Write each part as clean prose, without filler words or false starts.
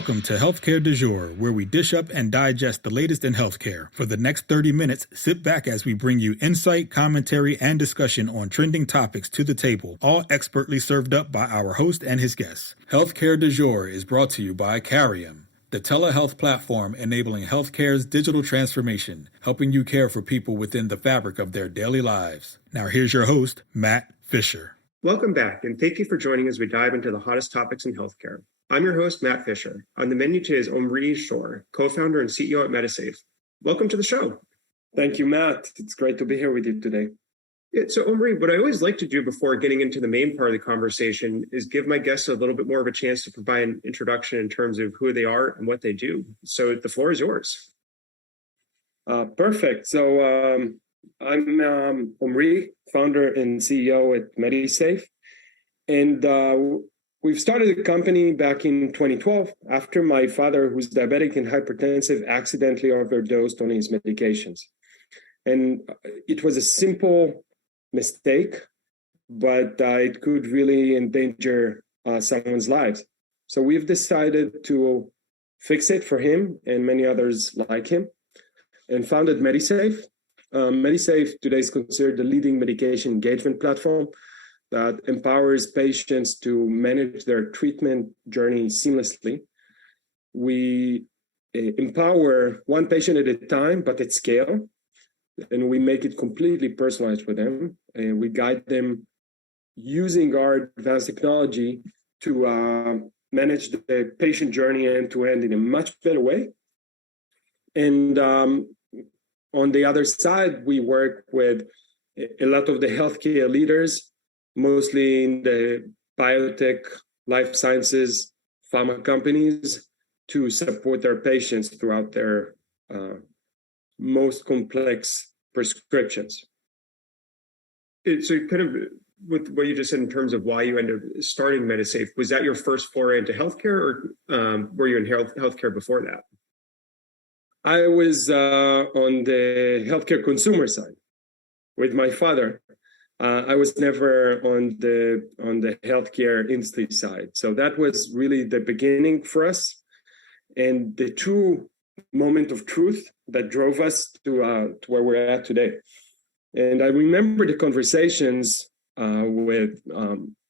Welcome to Healthcare du Jour, where we dish up and digest the latest in healthcare. For the next 30 minutes, sit back as we bring you insight, commentary, and discussion on trending topics to the table, all expertly served up by our host and his guests. Healthcare du Jour is brought to you by Carium, the telehealth platform enabling healthcare's digital transformation, helping you care for people within the fabric of their daily lives. Now here's your host, Matt Fisher. Welcome back, and thank you for joining as we dive into the hottest topics in healthcare. I'm your host, Matt Fisher. On the menu today is Omri Shor, co-founder and CEO at Medisafe. Welcome to the show. Thank you, Matt. It's great to be here with you today. Yeah, so Omri, what I always like to do before getting into the main part of the conversation is give my guests a little bit more of a chance to provide an introduction in terms of who they are and what they do. So the floor is yours. Perfect. So I'm Omri, founder and CEO at Medisafe. And we've started the company back in 2012 after my father, who's diabetic and hypertensive, accidentally overdosed on his medications. And it was a simple mistake, but it could really endanger someone's lives. So we've decided to fix it for him and many others like him and founded Medisafe. Medisafe today is considered the leading medication engagement platform that empowers patients to manage their treatment journey seamlessly. We empower one patient at a time, but at scale, and we make it completely personalized for them. And we guide them using our advanced technology to manage the patient journey end to end in a much better way. And on the other side, we work with a lot of the healthcare leaders, mostly in the biotech, life sciences, pharma companies, to support their patients throughout their most complex prescriptions. So kind of with what you just said in terms of why you ended up starting Medisafe, was that your first foray into healthcare, or were you in healthcare before that? I was on the healthcare consumer side with my father. I was never on the healthcare industry side. So that was really the beginning for us. And the true moment of truth that drove us to where we're at today. And I remember the conversations with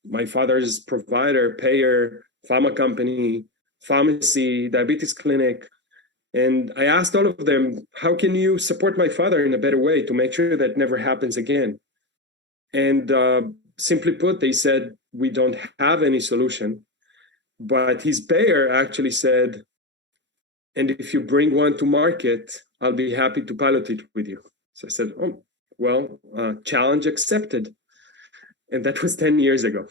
my father's provider, payer, pharma company, pharmacy, diabetes clinic. And I asked all of them, how can you support my father in a better way to make sure that never happens again? And simply put, they said, we don't have any solution. But his payer actually said, and if you bring one to market, I'll be happy to pilot it with you. So I said, oh, well, challenge accepted. And that was 10 years ago.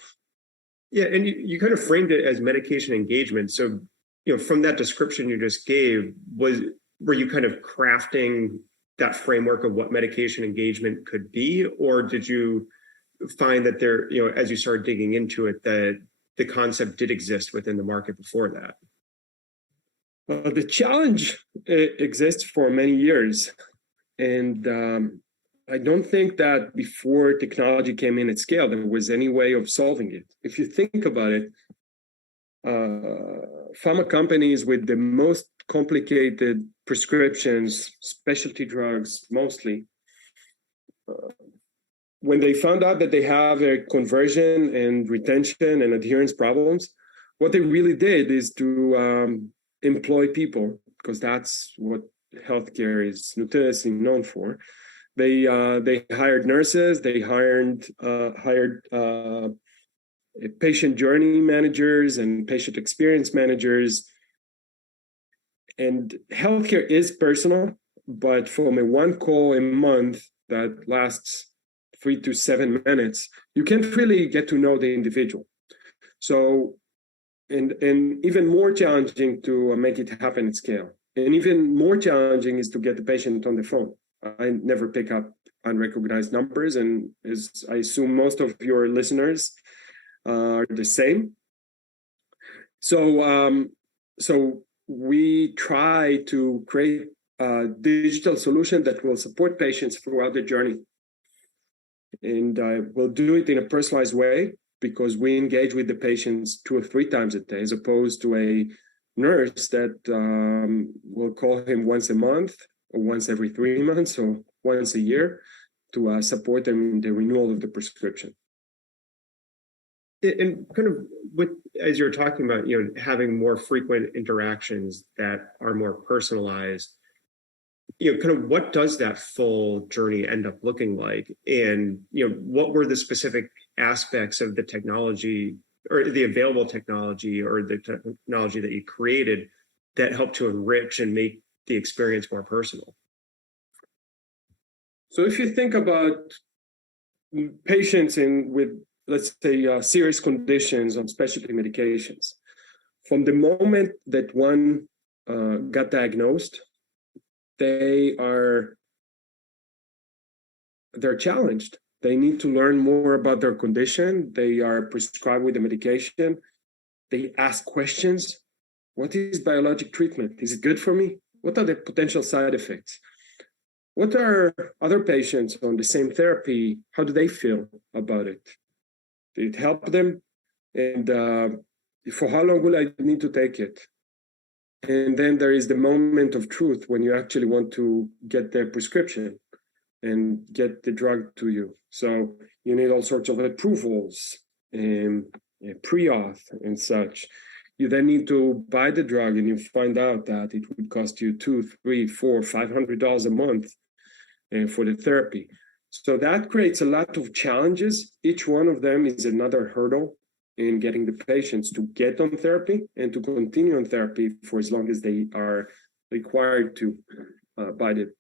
Yeah, and you kind of framed it as medication engagement. So, from that description you just gave, were you kind of crafting that framework of what medication engagement could be, or did you find that there, as you started digging into it, that the concept did exist within the market before that? The challenge exists for many years, and I don't think that before technology came in at scale, there was any way of solving it. If you think about it, pharma companies with the most complicated prescriptions, specialty drugs mostly, when they found out that they have a conversion and retention and adherence problems, what they really did is to employ people, because that's what healthcare is notoriously known for. They hired nurses, they hired patient journey managers and patient experience managers. And healthcare is personal, but from a one call a month that lasts 3 to 7 minutes, you can't really get to know the individual. So, and even more challenging to make it happen at scale. And even more challenging is to get the patient on the phone. I never pick up unrecognized numbers, and as I assume most of your listeners are the same. So we try to create a digital solution that will support patients throughout the journey. And we'll do it in a personalized way because we engage with the patients 2 or 3 times a day, as opposed to a nurse that will call him once a month or once every 3 months or once a year to support them in the renewal of the prescription. And kind of with, as you're talking about, having more frequent interactions that are more personalized, kind of what does that full journey end up looking like? And, what were the specific aspects of the technology or the available technology or the technology that you created that helped to enrich and make the experience more personal? So if you think about patients with, let's say, serious conditions on specialty medications, from the moment that one got diagnosed, they're challenged. They need to learn more about their condition. They are prescribed with the medication. They ask questions. What is biologic treatment? Is it good for me? What are the potential side effects? What are other patients on the same therapy? How do they feel about it? Did it help them? And for how long will I need to take it? And then there is the moment of truth when you actually want to get their prescription and get the drug to you. So you need all sorts of approvals and pre-auth and such. You then need to buy the drug, and you find out that it would cost you $200, $300, $400, $500 a month for the therapy. So that creates a lot of challenges. Each one of them is another hurdle in getting the patients to get on therapy and to continue on therapy for as long as they are required to by the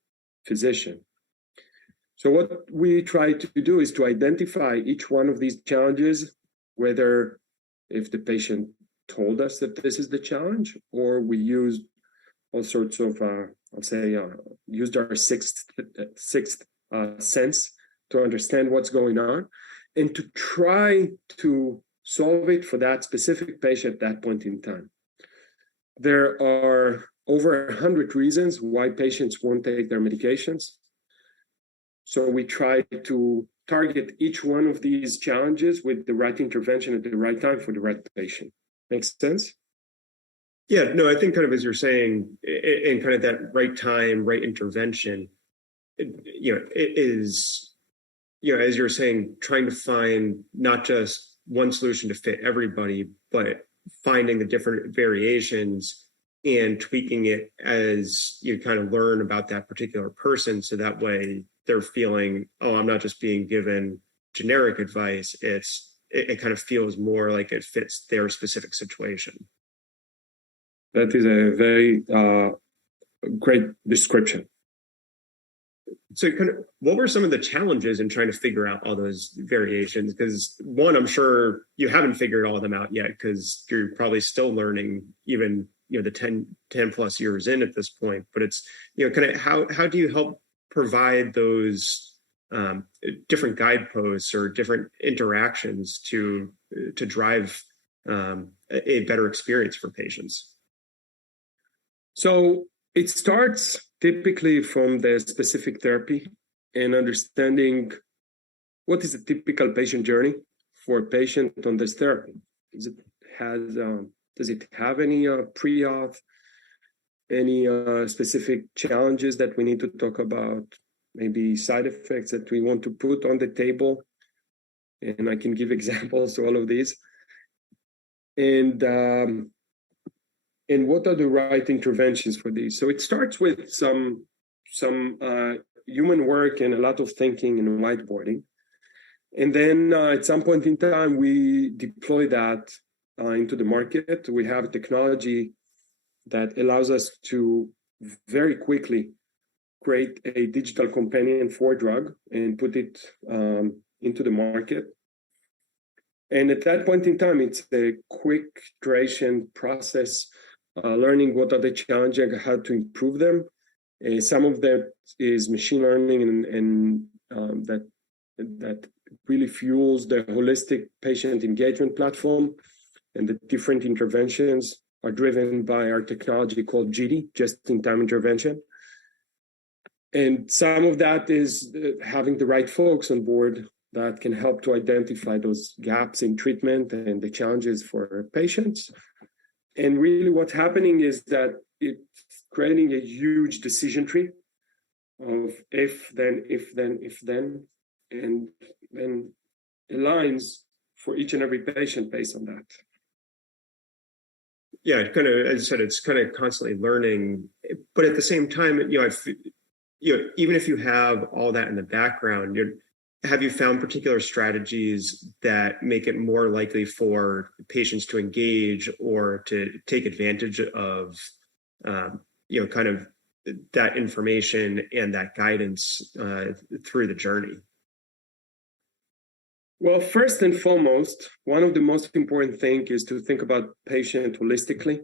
physician. So what we try to do is to identify each one of these challenges, whether if the patient told us that this is the challenge, or we used all sorts of, used our sixth sense to understand what's going on and to try to solve it for that specific patient at that point in time. There are over 100 reasons why patients won't take their medications. So we try to target each one of these challenges with the right intervention at the right time for the right patient. Makes sense? Yeah, no, I think kind of as you're saying, in kind of that right time, right intervention, it is, as you're saying, trying to find not just one solution to fit everybody, but finding the different variations and tweaking it as you kind of learn about that particular person. So that way they're feeling, oh, I'm not just being given generic advice. It kind of feels more like it fits their specific situation. That is a very great description. So kind of, what were some of the challenges in trying to figure out all those variations? Because one, I'm sure you haven't figured all of them out yet because you're probably still learning even, the 10 plus years in at this point. But it's, kind of how do you help provide those different guideposts or different interactions to drive a better experience for patients? So it starts typically from the specific therapy and understanding what is a typical patient journey for a patient on this therapy. Does it have any pre-auth, any specific challenges that we need to talk about, maybe side effects that we want to put on the table? And I can give examples to all of these. And what are the right interventions for these? So it starts with some human work and a lot of thinking and whiteboarding. And then at some point in time, we deploy that into the market. We have technology that allows us to very quickly create a digital companion for a drug and put it into the market. And at that point in time, it's a quick iteration process, learning what are the challenges and how to improve them. Some of that is machine learning and that really fuels the holistic patient engagement platform. And the different interventions are driven by our technology called GD, just-in-time intervention. And some of that is having the right folks on board that can help to identify those gaps in treatment and the challenges for patients. And really what's happening is that it's creating a huge decision tree of if, then, if, then, if, then, and then aligns for each and every patient based on that. Yeah, it kind of, as I said, it's kind of constantly learning, but at the same time, even if you have all that in the background, have you found particular strategies that make it more likely for patients to engage or to take advantage of, kind of that information and that guidance through the journey? Well, first and foremost, one of the most important things is to think about patient holistically.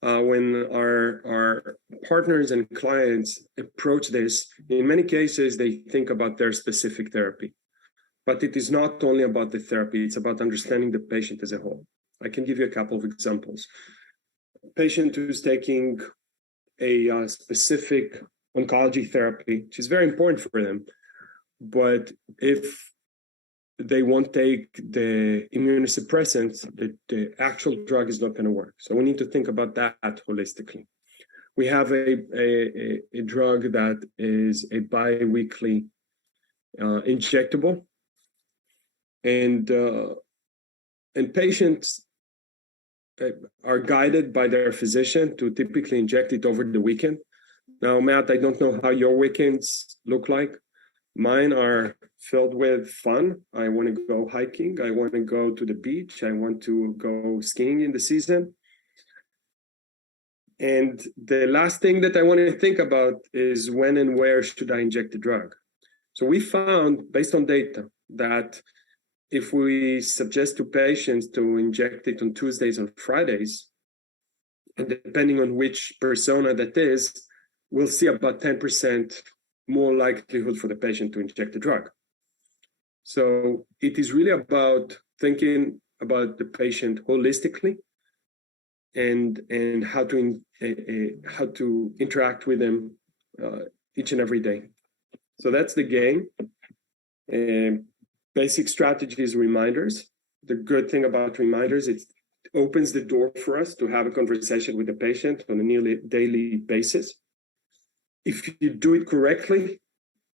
When our partners and clients approach this, in many cases, they think about their specific therapy. But it is not only about the therapy, it's about understanding the patient as a whole. I can give you a couple of examples. A patient who's taking a specific oncology therapy, which is very important for them, but if they won't take the immunosuppressants, the actual drug is not going to work. So we need to think about that holistically. We have a drug that is a bi-weekly injectable, and patients are guided by their physician to typically inject it over the weekend. Now, Matt, I don't know how your weekends look like. Mine are filled with fun. I want to go hiking. I want to go to the beach. I want to go skiing in the season. And the last thing that I want to think about is when and where should I inject the drug? So we found, based on data, that if we suggest to patients to inject it on Tuesdays and Fridays, and depending on which persona that is, we'll see about 10% more likelihood for the patient to inject the drug. So it is really about thinking about the patient holistically and how to interact with them each and every day. So that's the game. Basic strategy is reminders. The good thing about reminders, it opens the door for us to have a conversation with the patient on a nearly daily basis. If you do it correctly,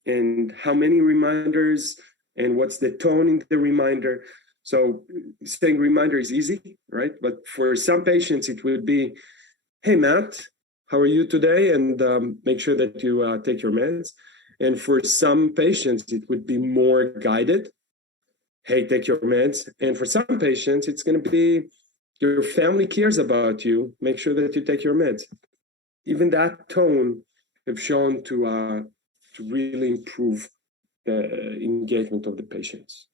and how many reminders, and what's the tone in the reminder. So saying reminder is easy, right? But for some patients, it will be, hey, Matt, how are you today? And make sure that you take your meds. And for some patients, it would be more guided. Hey, take your meds. And for some patients, it's going to be, your family cares about you. Make sure that you take your meds. Even that tone have shown to really improve the engagement of the patients.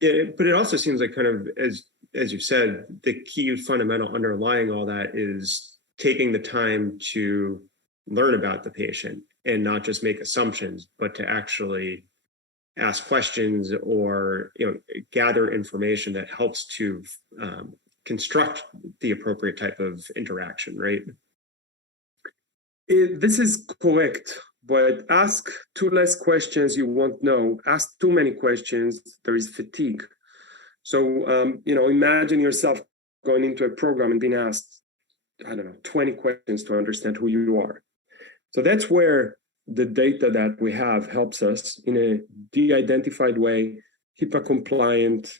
Yeah, but it also seems like kind of, as you said, the key fundamental underlying all that is taking the time to learn about the patient and not just make assumptions, but to actually ask questions or gather information that helps to construct the appropriate type of interaction, right? This is correct, but ask too less questions you won't know. Ask too many questions, there is fatigue. So, imagine yourself going into a program and being asked, 20 questions to understand who you are. So that's where the data that we have helps us in a de-identified way, HIPAA compliant,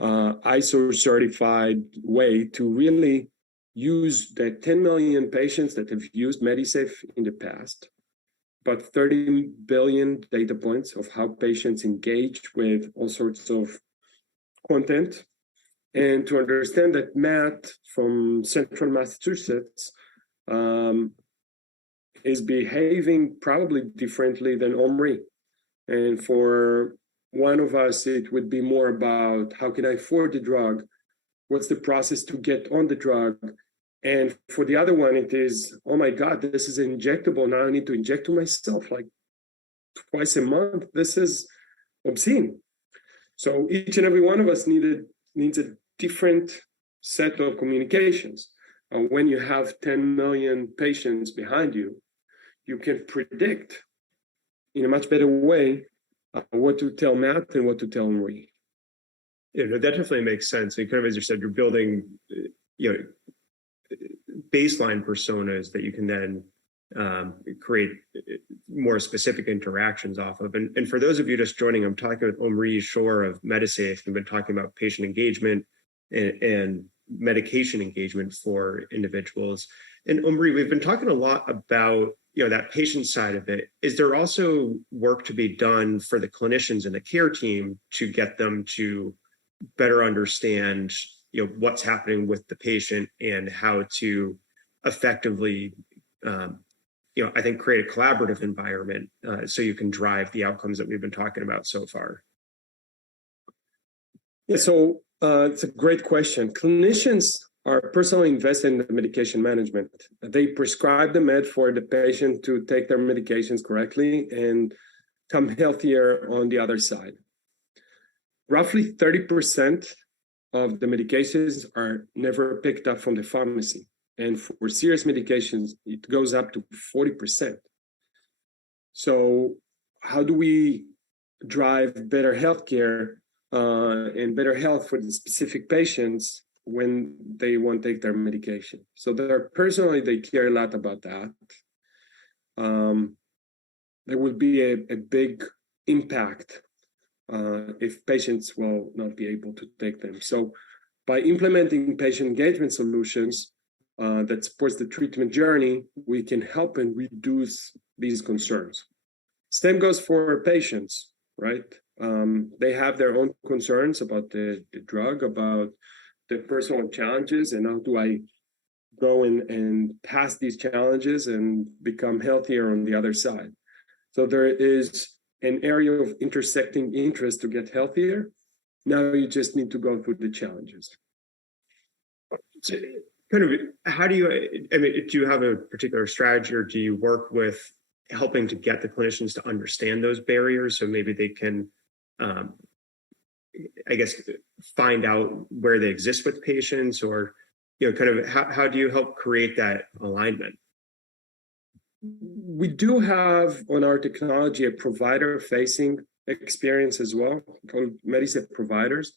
ISO certified way to really use the 10 million patients that have used Medisafe in the past, about 30 billion data points of how patients engage with all sorts of content, and to understand that Matt from Central Massachusetts is behaving probably differently than Omri. And for one of us, it would be more about how can I afford the drug? What's the process to get on the drug? And for the other one, it is, oh my God, this is injectable. Now I need to inject to myself like twice a month. This is obscene. So each and every one of us needs a different set of communications. When you have 10 million patients behind you, you can predict in a much better way what to tell Matt and what to tell Omri. That definitely makes sense. And kind of, as you said, you're building, baseline personas that you can then create more specific interactions off of. And for those of you just joining, I'm talking with Omri Shor of Medisafe. We've been talking about patient engagement and medication engagement for individuals. And Omri, we've been talking a lot about that patient side of it. Is there also work to be done for the clinicians and the care team to get them to better understand what's happening with the patient and how to effectively I think create a collaborative environment so you can drive the outcomes that we've been talking about so far? Yeah, so it's a great question. Clinicians are personally invested in the medication management. They prescribe the med for the patient to take their medications correctly and come healthier on the other side. Roughly 30% of the medications are never picked up from the pharmacy. And for serious medications, it goes up to 40%. So how do we drive better healthcare and better health for the specific patients when they won't take their medication? So they care a lot about that. There will be a big impact if patients will not be able to take them. So by implementing patient engagement solutions that supports the treatment journey, we can help and reduce these concerns. Same goes for patients, right? They have their own concerns about the drug, about the personal challenges, and how do I go and pass these challenges and become healthier on the other side. So there is an area of intersecting interest to get healthier. Now you just need to go through the challenges. So how do you have a particular strategy, or do you work with helping to get the clinicians to understand those barriers so maybe they can, find out where they exist with patients, or, how do you help create that alignment? We do have on our technology a provider-facing experience as well, called Medisafe Providers.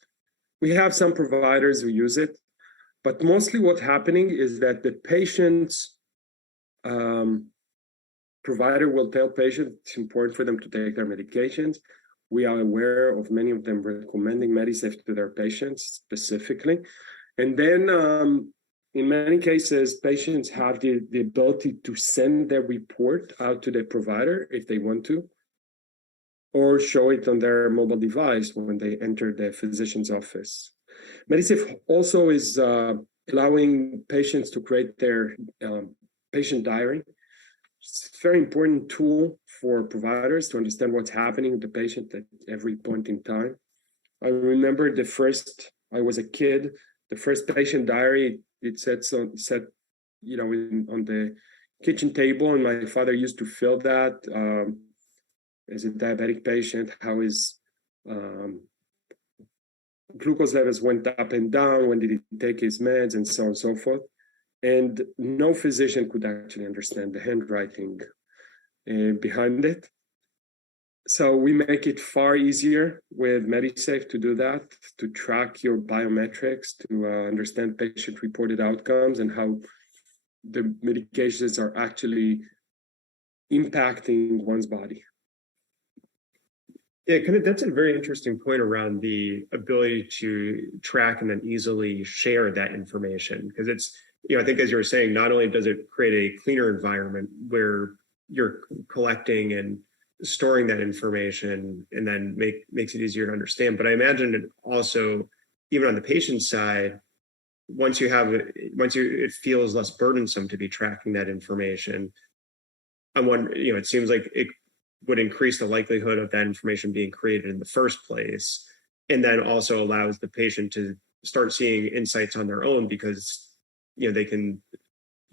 We have some providers who use it, but mostly what's happening is that the patient's provider will tell patients it's important for them to take their medications. We are aware of many of them recommending Medisafe to their patients specifically. And then in many cases, patients have the ability to send their report out to the provider if they want to, or show it on their mobile device when they enter the physician's office. Medisafe also is allowing patients to create their patient diary. It's a very important tool for providers to understand what's happening with the patient at every point in time. I remember I was a kid, the first patient diary, it said on the kitchen table, and my father used to fill that as a diabetic patient, how his glucose levels went up and down, when did he take his meds, and so on and so forth. And no physician could actually understand the handwriting behind it. So we make it far easier with Medisafe to do that, to track your biometrics, to understand patient-reported outcomes and how the medications are actually impacting one's body. Yeah, that's a very interesting point around the ability to track and then easily share that information. Because it's, I think as you were saying, not only does it create a cleaner environment where you're collecting and storing that information and then makes it easier to understand, but I imagine it also, even on the patient side, it feels less burdensome to be tracking that information. It seems like it would increase the likelihood of that information being created in the first place, and then also allows the patient to start seeing insights on their own, because they can,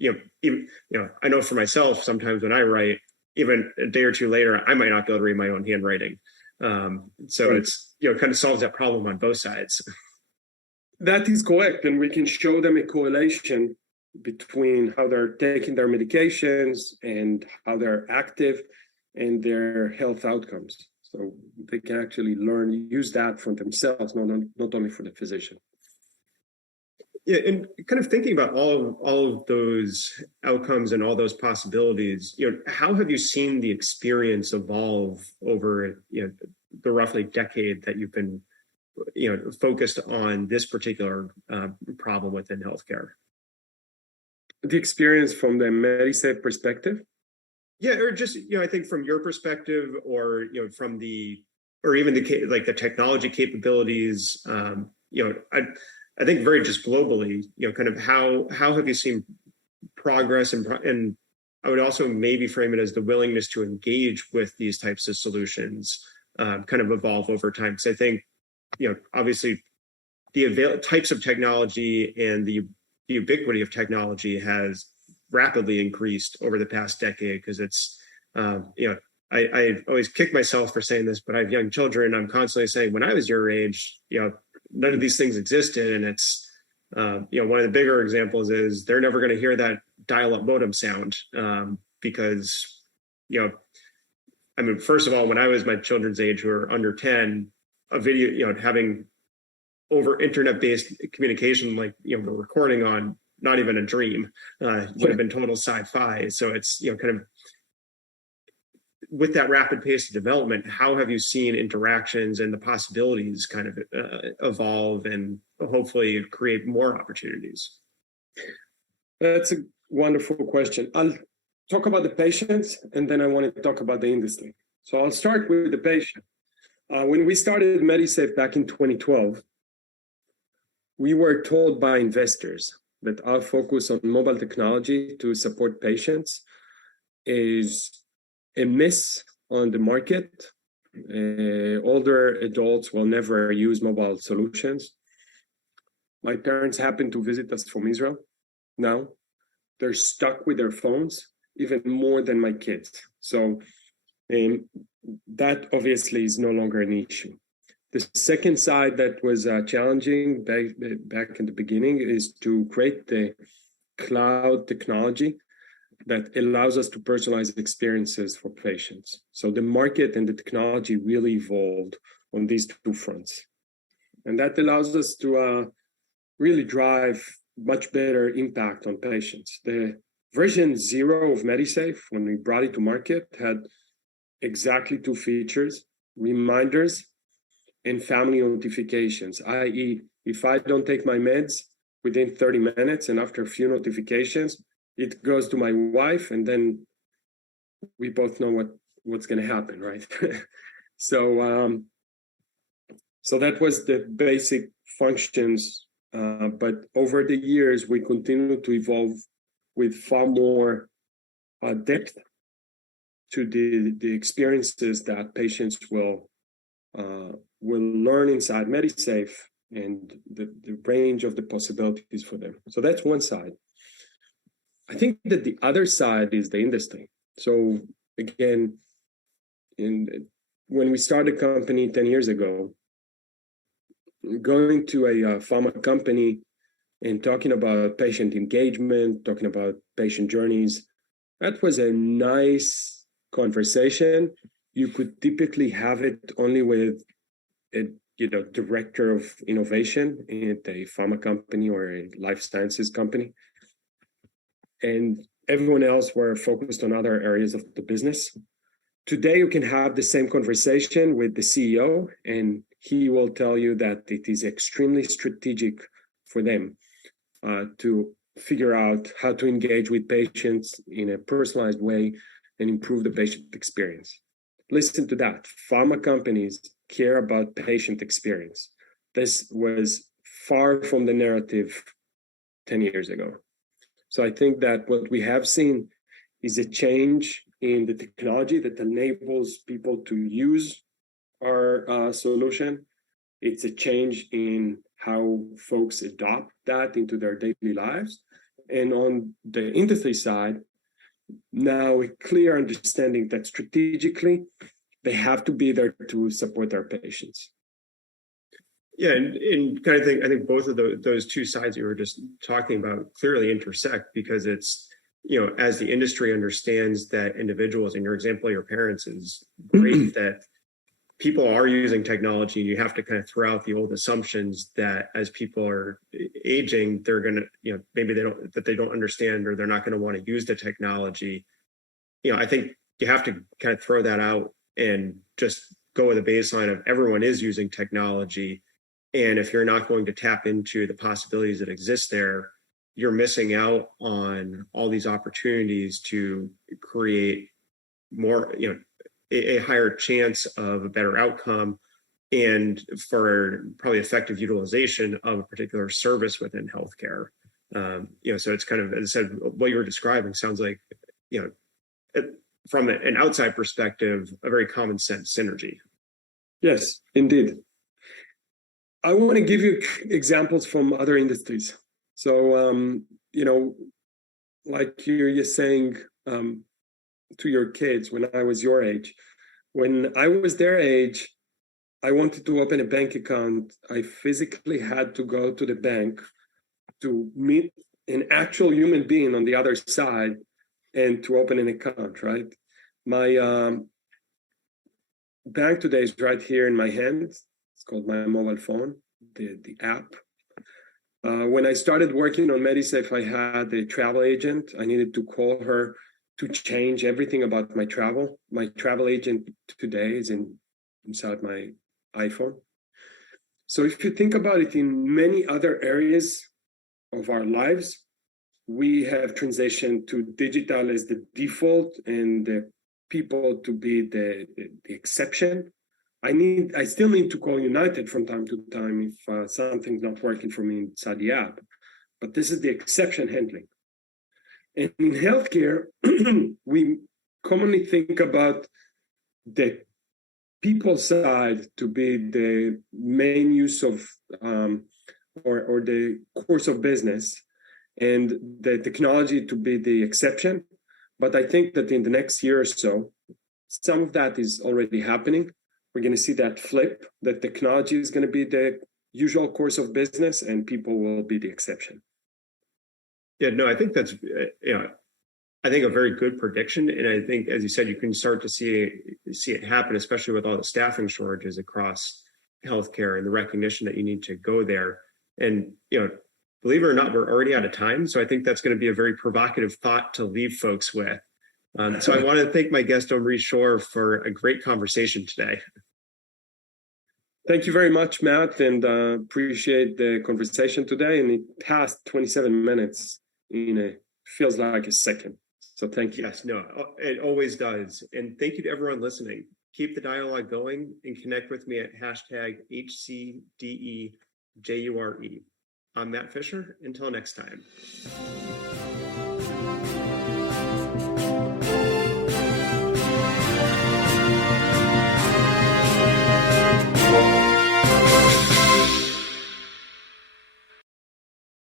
I know for myself, sometimes when I write, even a day or two later, I might not be able to read my own handwriting. So it's, kind of solves that problem on both sides. That is correct. And we can show them a correlation between how they're taking their medications and how they're active and their health outcomes. So they can actually use that for themselves, not only for the physician. Yeah, and kind of thinking about all of those outcomes and all those possibilities, how have you seen the experience evolve over, the roughly decade that you've been, focused on this particular problem within healthcare? The experience from the Medisafe perspective? Yeah, or just, I think from your perspective, or from or even the technology capabilities, I think very just globally, kind of how have you seen progress, and I would also maybe frame it as the willingness to engage with these types of solutions kind of evolve over time? Because I think, obviously the types of technology and the ubiquity of technology has rapidly increased over the past decade, because it's, I always kick myself for saying this, but I have young children. I'm constantly saying, when I was your age, none of these things existed. And it's, one of the bigger examples is they're never going to hear that dial-up modem sound because, I mean, first of all, when I was my children's age, who are under 10, a video, having over internet-based communication, like, we're recording on, not even a dream, would have been total sci-fi. So it's, kind of, with that rapid pace of development, how have you seen interactions and the possibilities kind of evolve and hopefully create more opportunities? That's a wonderful question. I'll talk about the patients, and then I want to talk about the industry. So I'll start with the patient. When we started Medisafe back in 2012, we were told by investors that our focus on mobile technology to support patients is a miss on the market. Older adults will never use mobile solutions. My parents happen to visit us from Israel now. They're stuck with their phones even more than my kids. So that obviously is no longer an issue. The second side that was challenging back in the beginning is to create the cloud technology that allows us to personalize experiences for patients. So the market and the technology really evolved on these two fronts. And that allows us to really drive much better impact on patients. The version 0 of Medisafe, when we brought it to market, had exactly two features: reminders and family notifications, i.e., if I don't take my meds within 30 minutes and after a few notifications, it goes to my wife, and then we both know what's going to happen, right? So that was the basic functions. But over the years, we continue to evolve with far more depth to the experiences that patients will learn inside Medisafe and the range of the possibilities for them. So that's one side. I think that the other side is the industry. So again, when we started a company 10 years ago, going to a pharma company and talking about patient engagement, talking about patient journeys, that was a nice conversation. You could typically have it only with a director of innovation in a pharma company or a life sciences company. And everyone else were focused on other areas of the business. Today, you can have the same conversation with the CEO, and he will tell you that it is extremely strategic for them to figure out how to engage with patients in a personalized way and improve the patient experience. Listen to that. Pharma companies care about patient experience. This was far from the narrative 10 years ago. So I think that what we have seen is a change in the technology that enables people to use our solution. It's a change in how folks adopt that into their daily lives. And on the industry side, now a clear understanding that strategically they have to be there to support their patients. Yeah, and kind of I think both of those two sides you were just talking about clearly intersect, because it's, as the industry understands that individuals, and your example of your parents is great, that people are using technology. You have to kind of throw out the old assumptions that as people are aging, they're going to, maybe they don't understand, or they're not going to want to use the technology. I think you have to kind of throw that out and just go with a baseline of everyone is using technology. And if you're not going to tap into the possibilities that exist there, you're missing out on all these opportunities to create more, a higher chance of a better outcome, and for probably effective utilization of a particular service within healthcare. So it's kind of, as I said, what you were describing sounds like, from an outside perspective, a very common sense synergy. Yes, indeed. I want to give you examples from other industries. So, like you're saying, to your kids, when I was your age, when I was their age, I wanted to open a bank account. I physically had to go to the bank to meet an actual human being on the other side and to open an account, right? My bank today is right here in my hand. It's called my mobile phone, the app. When I started working on Medisafe, I had a travel agent. I needed to call her to change everything about my travel. My travel agent today is inside my iPhone. So if you think about it, in many other areas of our lives, we have transitioned to digital as the default and the people to be the exception. I still need to call United from time to time if something's not working for me inside the app, but this is the exception handling. And in healthcare, we commonly think about the people side to be the main use of or the course of business, and the technology to be the exception. But I think that in the next year or so, some of that is already happening. We're going to see that flip, that technology is going to be the usual course of business and people will be the exception. Yeah, no, I think that's, I think a very good prediction. And I think, as you said, you can start to see it happen, especially with all the staffing shortages across healthcare and the recognition that you need to go there. And, believe it or not, we're already out of time. So I think that's going to be a very provocative thought to leave folks with. So I want to thank my guest, Omri Shor, for a great conversation today. Thank you very much, Matt, and appreciate the conversation today. And it passed 27 minutes feels like a second. So thank you. Yes, no, it always does. And thank you to everyone listening. Keep the dialogue going and connect with me at #HCDEJURE. I'm Matt Fisher. Until next time.